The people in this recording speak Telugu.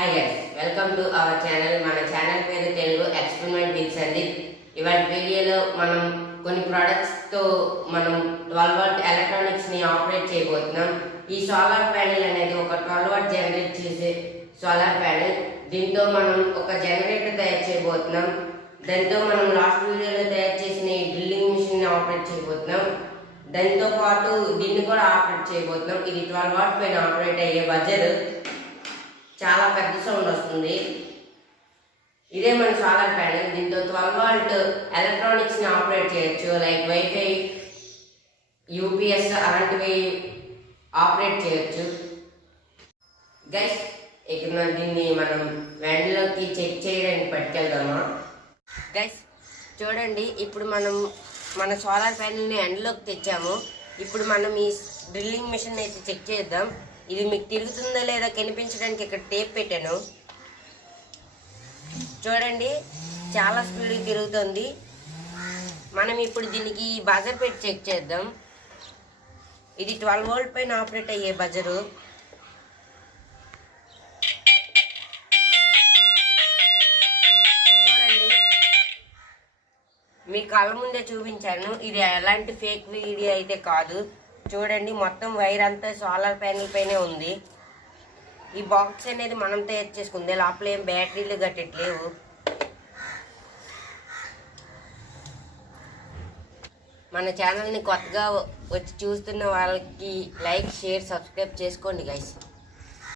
Hi guys, welcome to our channel. మన ఛానల్ పేరు తెలుగు ఎక్స్పెరిమెంట్ విత్ సందీప్. ఇవాళ వీడియోలో మనం కొన్ని ప్రొడక్ట్స్తో మనం 12 వాట్ ఎలక్ట్రానిక్స్ని ఆపరేట్ చేయబోతున్నాం. ఈ సోలార్ ప్యానెల్ అనేది ఒక 12 వాట్ జనరేట్ చేసే సోలార్ ప్యానెల్. దీంతో మనం ఒక జనరేటర్ తయారు చేయబోతున్నాం. దాంతో మనం లాస్ట్ వీడియోలో తయారు చేసిన ఈ డ్రిల్లింగ్ మిషన్ ఆపరేట్ చేయబోతున్నాం. దాంతో పాటు దీన్ని కూడా ఆపరేట్ చేయబోతున్నాం. ఇది 12 వాట్ పైన ఆపరేట్ అయ్యే బజర్. చాలా పెద్ద సౌండ్ వస్తుంది. ఇదే మన సోలార్ ప్యానెల్. దీంతో 12 వాట్ ఎలక్ట్రానిక్స్ని ఆపరేట్ చేయొచ్చు. లైక్ వైఫై, యూపీఎస్ అలాంటివి ఆపరేట్ చేయొచ్చు. గైస్, ఇక్కడ దీన్ని మనం వెంటలోకి చెక్ చేయడానికి పట్టుకెళ్దామా? గైస్ చూడండి, ఇప్పుడు మనం మన సోలార్ ప్యానెల్ని ఎండ్లోకి తెచ్చాము. ఇప్పుడు మనం ఈ డ్రిల్లింగ్ మిషన్ అయితే చెక్ చేద్దాం. ఇది మీకు తిరుగుతుందా లేదా కనిపించడానికి ఇక్కడ టేప్ పెట్టాను. చూడండి, చాలా స్పీడ్గా తిరుగుతుంది. మనం ఇప్పుడు దీనికి బజర్ పెట్టి చెక్ చేద్దాం. ఇది 12 వోల్ట్ పైన ఆపరేట్ అయ్యే బజరు. చూడండి, మీ కళ్ళ ముందే చూపించాను. ఇది ఎలాంటి ఫేక్ వీడియో అయితే కాదు. చూడండి, మొత్తం వైర్ అంతా సోలార్ ప్యానెల్ పైనే ఉంది. ఈ బాక్స్ అనేది మనం తయారు చేసుకుంది. లోపల ఏం బ్యాటరీలు గట్టట్లేవు. మన ఛానల్ని కొత్తగా వచ్చి చూస్తున్న వాళ్ళకి లైక్, షేర్, సబ్స్క్రైబ్ చేసుకోండి గైస్.